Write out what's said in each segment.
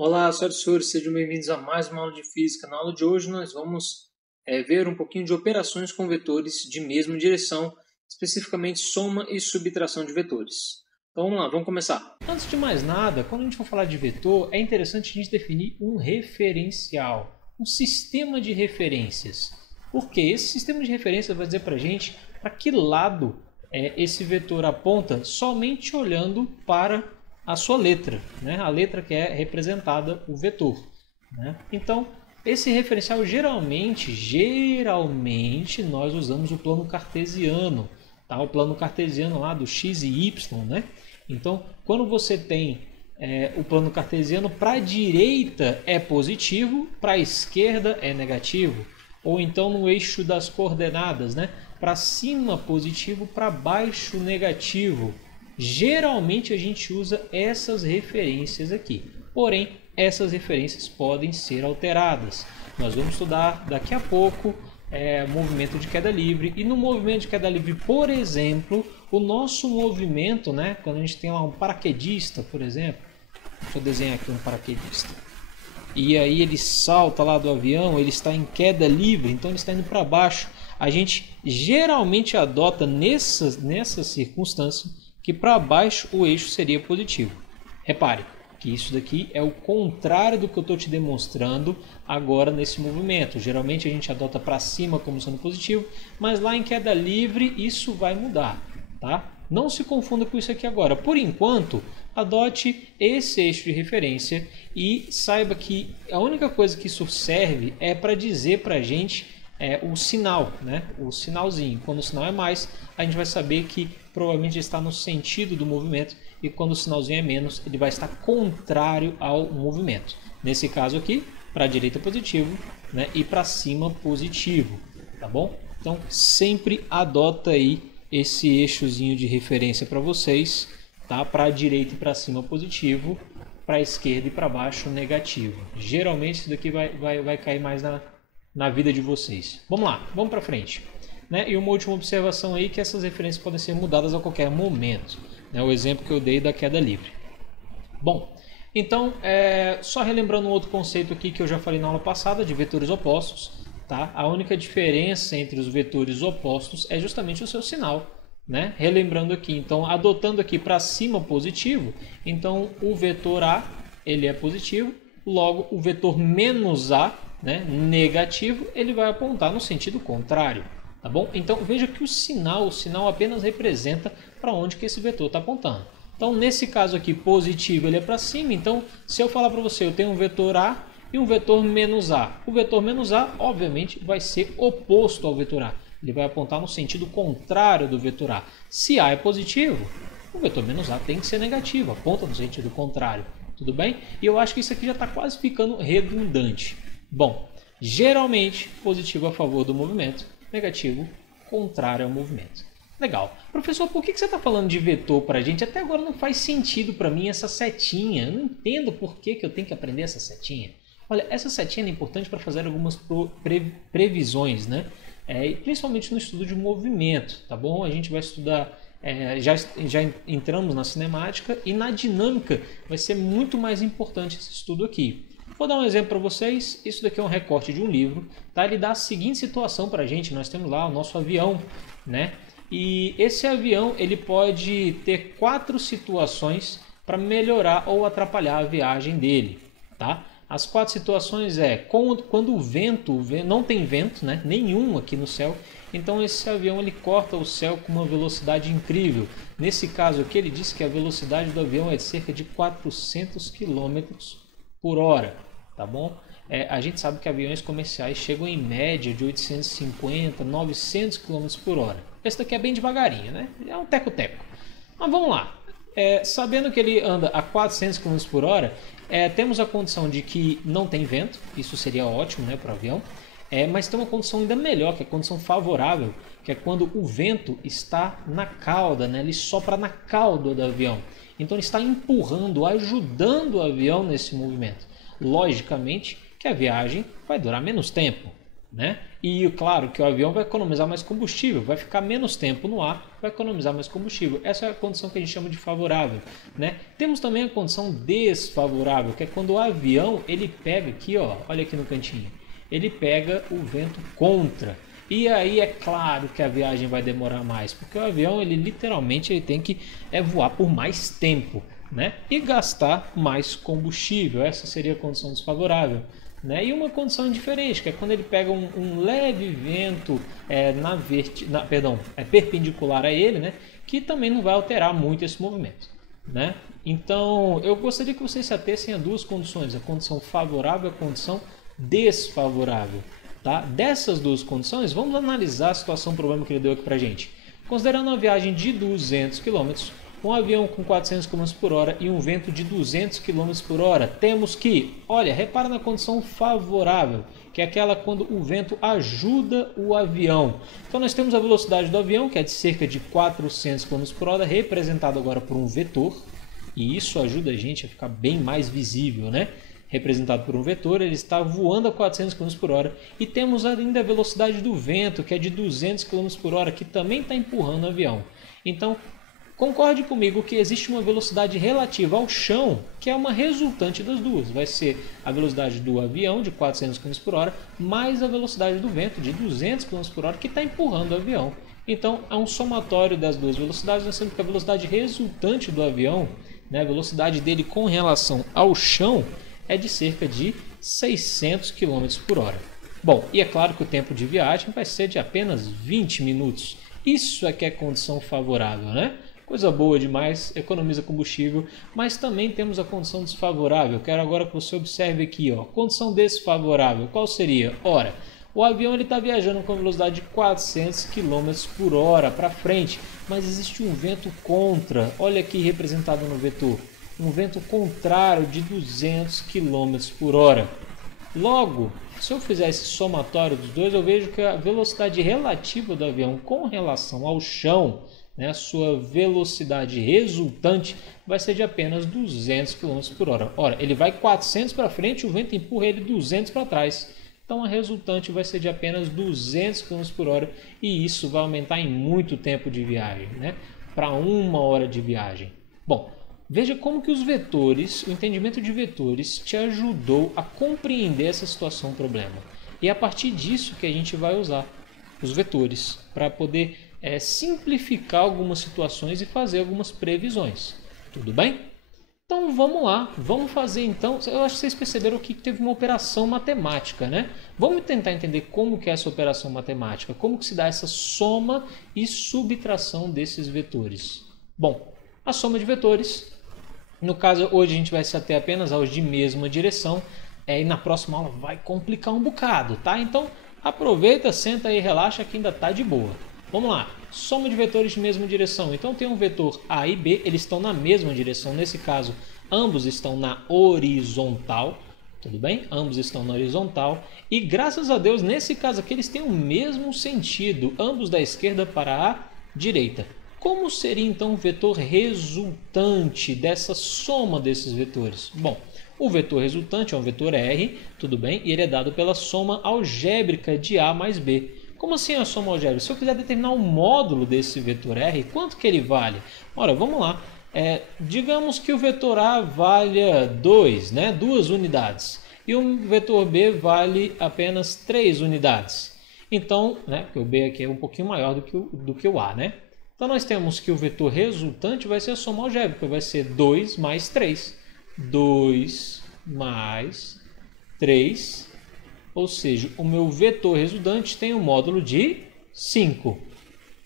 Olá, senhoras e senhores, sejam bem-vindos a mais uma aula de física. Na aula de hoje nós vamos ver um pouquinho de operações com vetores de mesma direção, especificamente soma e subtração de vetores. Então vamos lá, vamos começar. Antes de mais nada, quando a gente for falar de vetor, é interessante a gente definir um referencial, um sistema de referências. Porque esse sistema de referência vai dizer para a gente para que lado esse vetor aponta somente olhando para a sua letra, né? A letra que é representada, o vetor. Né? Então, esse referencial geralmente nós usamos o plano cartesiano, tá? O plano cartesiano lá do x e y, né? Então, quando você tem o plano cartesiano, para a direita é positivo, para a esquerda é negativo. Ou então no eixo das coordenadas, né? Para cima positivo, para baixo negativo. Geralmente a gente usa essas referências aqui. Porém, essas referências podem ser alteradas. Nós vamos estudar daqui a pouco movimento de queda livre. E no movimento de queda livre, por exemplo, o nosso movimento, né, quando a gente tem lá um paraquedista, por exemplo, deixa eu desenhar aqui um paraquedista. E aí ele salta lá do avião, ele está em queda livre, então ele está indo para baixo. A gente geralmente adota nessa circunstância que para baixo o eixo seria positivo. Repare que isso daqui é o contrário do que eu estou te demonstrando agora nesse movimento. Geralmente a gente adota para cima como sendo positivo, mas lá em queda livre isso vai mudar, tá? Não se confunda com isso aqui agora. Por enquanto, adote esse eixo de referência e saiba que a única coisa que isso serve é para dizer para a gente o sinal, né? O sinalzinho. Quando o sinal é mais, a gente vai saber que provavelmente está no sentido do movimento, e quando o sinalzinho é menos, ele vai estar contrário ao movimento. Nesse caso aqui, para a direita positivo, né? E para cima positivo, tá bom? Então sempre adota aí esse eixozinho de referência para vocês, tá? Para a direita e para cima positivo, para a esquerda e para baixo negativo. Geralmente isso daqui vai cair mais na vida de vocês. Vamos lá, vamos para frente. Né? E uma última observação aí, que essas referências podem ser mudadas a qualquer momento. Né? O exemplo que eu dei da queda livre. Bom, então, só relembrando um outro conceito aqui que eu já falei na aula passada, de vetores opostos. Tá? A única diferença entre os vetores opostos é justamente o seu sinal. Né? Relembrando aqui, então, adotando aqui para cima positivo, então o vetor A ele é positivo, logo o vetor menos A, né, negativo, ele vai apontar no sentido contrário. Tá bom? Então veja que o sinal apenas representa para onde que esse vetor está apontando. Então nesse caso aqui positivo ele é para cima, então se eu falar para você eu tenho um vetor A e um vetor menos A, o vetor menos A obviamente vai ser oposto ao vetor A, ele vai apontar no sentido contrário do vetor A. Se A é positivo, o vetor menos A tem que ser negativo, aponta no sentido contrário, tudo bem? E eu acho que isso aqui já está quase ficando redundante. Bom, geralmente positivo a favor do movimento, negativo contrário ao movimento. Legal. Professor, por que você está falando de vetor para a gente? Até agora não faz sentido para mim essa setinha. Eu não entendo por que eu tenho que aprender essa setinha. Olha, essa setinha é importante para fazer algumas previsões, né? Principalmente no estudo de movimento, tá bom? A gente vai estudar, já entramos na cinemática e na dinâmica vai ser muito mais importante esse estudo aqui. Vou dar um exemplo para vocês. Isso daqui é um recorte de um livro, tá? Ele dá a seguinte situação para a gente. Nós temos lá o nosso avião, né? E esse avião ele pode ter 4 situações para melhorar ou atrapalhar a viagem dele, tá? As 4 situações quando o vento não tem vento, né? Nenhum aqui no céu. Então esse avião ele corta o céu com uma velocidade incrível. Nesse caso aqui ele diz que a velocidade do avião é de cerca de 400 km por hora, tá bom? A gente sabe que aviões comerciais chegam em média de 850, 900 km por hora. Esse daqui é bem devagarinho, né? É um teco-teco. Mas vamos lá. Sabendo que ele anda a 400 km por hora, temos a condição de que não tem vento. Isso seria ótimo, né, para o avião. Mas tem uma condição ainda melhor, que é a condição favorável, que é quando o vento está na cauda, né? Ele sopra na cauda do avião. Então ele está empurrando, ajudando o avião nesse movimento. Logicamente que a viagem vai durar menos tempo. né? E claro que o avião vai economizar mais combustível, vai ficar menos tempo no ar, vai economizar mais combustível. Essa é a condição que a gente chama de favorável, né? Temos também a condição desfavorável, que é quando o avião ele pega aqui, ó, olha aqui no cantinho, ele pega o vento contra. E aí é claro que a viagem vai demorar mais, porque o avião ele literalmente ele tem que voar por mais tempo, né? E gastar mais combustível. Essa seria a condição desfavorável. Né? E uma condição diferente, que é quando ele pega um leve vento perpendicular a ele, né? Que também não vai alterar muito esse movimento. Né? Então, eu gostaria que vocês se atessem a duas condições, a condição favorável e a condição desfavorável. Tá? Dessas duas condições, vamos analisar a situação, o problema que ele deu aqui para a gente. Considerando uma viagem de 200 km, um avião com 400 km por hora e um vento de 200 km por hora, temos que, olha, repara na condição favorável, que é aquela quando o vento ajuda o avião. Então nós temos a velocidade do avião, que é de cerca de 400 km por hora, representado agora por um vetor, e isso ajuda a gente a ficar bem mais visível, né? Representado por um vetor, ele está voando a 400 km por hora, e temos ainda a velocidade do vento, que é de 200 km por hora, que também está empurrando o avião. Então, concorde comigo que existe uma velocidade relativa ao chão, que é uma resultante das duas. Vai ser a velocidade do avião, de 400 km por hora, mais a velocidade do vento, de 200 km por hora, que está empurrando o avião. Então, é um somatório das duas velocidades, nós temos que a velocidade resultante do avião, né, a velocidade dele com relação ao chão, é de cerca de 600 km por hora. Bom, e é claro que o tempo de viagem vai ser de apenas 20 minutos. Isso é que é condição favorável, né? Coisa boa demais, economiza combustível, mas também temos a condição desfavorável. Quero agora que você observe aqui, ó, condição desfavorável. Qual seria? Ora, o avião está viajando com a velocidade de 400 km por hora para frente, mas existe um vento contra. Olha aqui representado no vetor. Um vento contrário de 200 km por hora. Logo, se eu fizer esse somatório dos dois, eu vejo que a velocidade relativa do avião com relação ao chão, né, a sua velocidade resultante vai ser de apenas 200 km por hora. Ora, ele vai 400 para frente, o vento empurra ele 200 para trás. Então a resultante vai ser de apenas 200 km por hora e isso vai aumentar em muito tempo de viagem, né, para 1 hora de viagem. Bom, veja como que os vetores, o entendimento de vetores te ajudou a compreender essa situação, problema. E é a partir disso que a gente vai usar os vetores para poder simplificar algumas situações e fazer algumas previsões. Tudo bem? Então vamos lá, vamos fazer então. Eu acho que vocês perceberam que teve uma operação matemática, né? Vamos tentar entender como que é essa operação matemática, como que se dá essa soma e subtração desses vetores. Bom, a soma de vetores, no caso hoje a gente vai se ater apenas aos de mesma direção, e na próxima aula vai complicar um bocado, tá? Então aproveita, senta e relaxa que ainda tá de boa. Vamos lá, soma de vetores de mesma direção. Então tem um vetor A e B, eles estão na mesma direção. Nesse caso, ambos estão na horizontal. Tudo bem? Ambos estão na horizontal. E graças a Deus, nesse caso aqui, eles têm o mesmo sentido. Ambos da esquerda para a direita. Como seria então o vetor resultante dessa soma desses vetores? Bom, o vetor resultante é um vetor R, tudo bem? E ele é dado pela soma algébrica de A mais B. Como assim a soma algébrica? Se eu quiser determinar o módulo desse vetor R, quanto que ele vale? Ora, vamos lá. Digamos que o vetor A valha 2, né? 2 unidades. E o vetor B vale apenas 3 unidades. Então, né? Porque o B aqui é um pouquinho maior do que o A, né? Então nós temos que o vetor resultante vai ser a soma algébrica. Vai ser 2 mais 3. 2 mais 3. Ou seja, o meu vetor resultante tem um módulo de 5.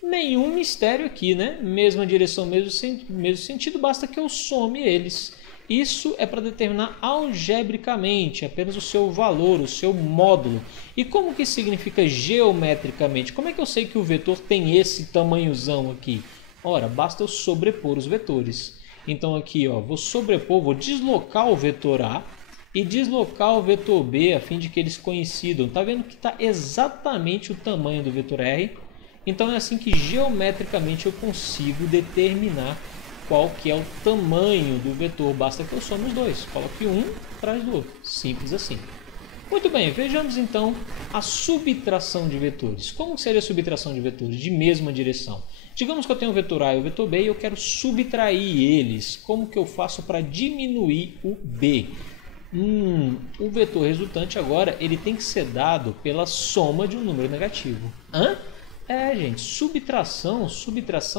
Nenhum mistério aqui, né? Mesma direção, mesmo sentido, basta que eu some eles. Isso é para determinar algebricamente apenas o seu valor, o seu módulo. E como que significa geometricamente? Como é que eu sei que o vetor tem esse tamanhozão aqui? Ora, basta eu sobrepor os vetores. Então aqui, ó, vou sobrepor, vou deslocar o vetor A e deslocar o vetor B a fim de que eles coincidam. Tá vendo que está exatamente o tamanho do vetor R? Então é assim que geometricamente eu consigo determinar qual que é o tamanho do vetor. Basta que eu some os dois. Coloque um atrás do outro. Simples assim. Muito bem, vejamos então a subtração de vetores. Como seria a subtração de vetores de mesma direção? Digamos que eu tenho o vetor A e o vetor B e eu quero subtrair eles. Como que eu faço para diminuir o B? O vetor resultante agora ele tem que ser dado pela soma de um número negativo. Gente, subtração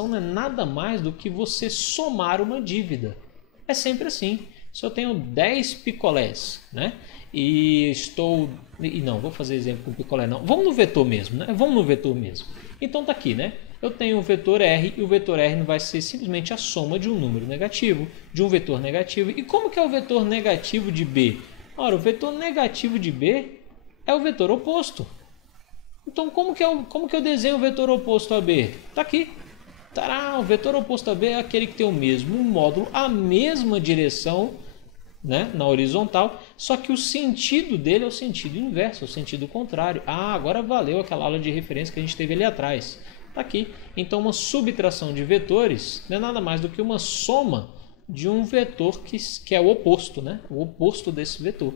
não é nada mais do que você somar uma dívida. É sempre assim. Se eu tenho 10 picolés, né? Não, vou fazer exemplo com picolé não. Vamos no vetor mesmo, né? Vamos no vetor mesmo. Então tá aqui, né? Eu tenho o vetor R e o vetor R vai ser simplesmente a soma de um número negativo, de um vetor negativo. E como que é o vetor negativo de B? Ora, o vetor negativo de B é o vetor oposto. Então como que eu desenho o vetor oposto a B? Tá aqui. Tará, o vetor oposto a B é aquele que tem o mesmo módulo, a mesma direção, né, na horizontal, só que o sentido dele é o sentido inverso, é o sentido contrário. Agora valeu aquela aula de referência que a gente teve ali atrás. Está aqui. Então, uma subtração de vetores não é nada mais do que uma soma de um vetor que é o oposto, né? O oposto desse vetor.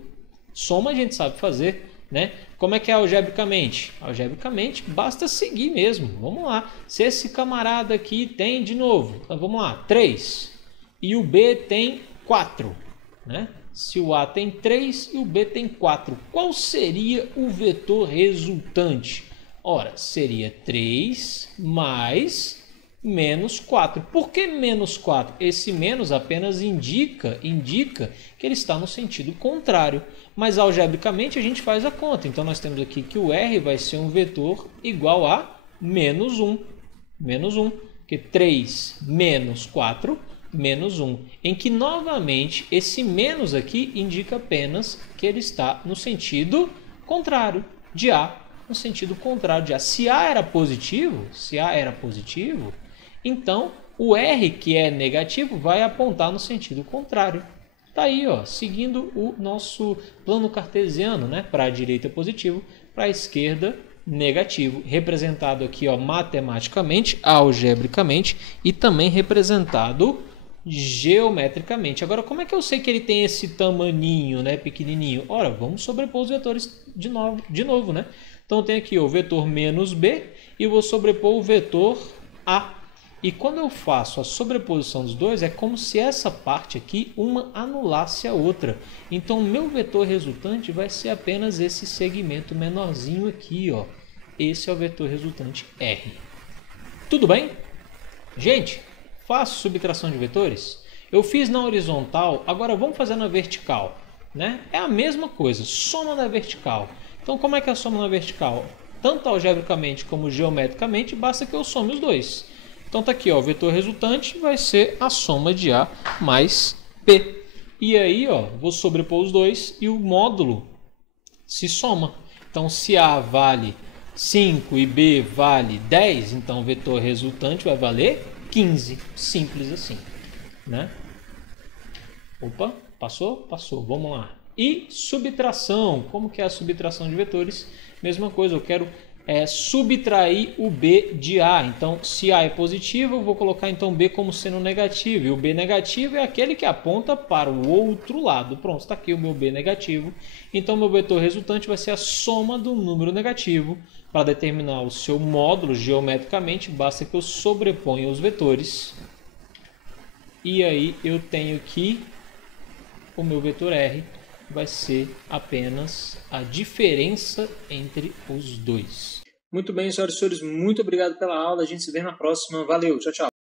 Soma a gente sabe fazer, né? Como é que é algebricamente? Algebricamente, basta seguir mesmo. Vamos lá. Se esse camarada aqui tem, de novo, então vamos lá, 3 e o B tem 4, né? Se o A tem 3 e o B tem 4, qual seria o vetor resultante? Ora, seria 3 mais menos 4. Por que menos 4? Esse menos apenas indica que ele está no sentido contrário. Mas algebricamente a gente faz a conta. Então nós temos aqui que o R vai ser um vetor igual a menos 1. Menos 1. Porque 3 menos 4 menos 1. Em que novamente esse menos aqui indica apenas que ele está no sentido contrário de A. No sentido contrário de A. Se A era positivo, então o R, que é negativo, vai apontar no sentido contrário. Está aí, ó, seguindo o nosso plano cartesiano, né? Para a direita positivo, para a esquerda negativo. Representado aqui, ó, matematicamente, algebricamente e também representado geometricamente. Agora, como é que eu sei que ele tem esse tamaninho, né, pequenininho? Ora, vamos sobrepor os vetores de novo, né? Então, eu tenho aqui o vetor menos B e vou sobrepor o vetor A. E quando eu faço a sobreposição dos dois, é como se essa parte aqui, uma anulasse a outra. Então, o meu vetor resultante vai ser apenas esse segmento menorzinho aqui, ó. Esse é o vetor resultante R. Tudo bem? Gente, faço subtração de vetores? Eu fiz na horizontal, agora vamos fazer na vertical, né? É a mesma coisa, soma na vertical. Então, como é que é a soma na vertical? Tanto algebricamente como geometricamente, basta que eu some os dois. Então, tá aqui, ó, o vetor resultante vai ser a soma de A mais P. E aí, ó, vou sobrepor os dois e o módulo se soma. Então, se A vale 5 e B vale 10, então o vetor resultante vai valer 15. Simples assim, né? Opa, passou? Passou. Vamos lá. E subtração. Como que é a subtração de vetores? Mesma coisa, eu quero subtrair o B de A. Então, se A é positivo, eu vou colocar então B como sendo negativo. E o B negativo é aquele que aponta para o outro lado. Pronto, está aqui o meu B negativo. Então, meu vetor resultante vai ser a soma do número negativo. Para determinar o seu módulo geometricamente, basta que eu sobreponha os vetores. E aí eu tenho aqui o meu vetor R vai ser apenas a diferença entre os dois. Muito bem, senhoras e senhores, muito obrigado pela aula. A gente se vê na próxima. Valeu, tchau, tchau.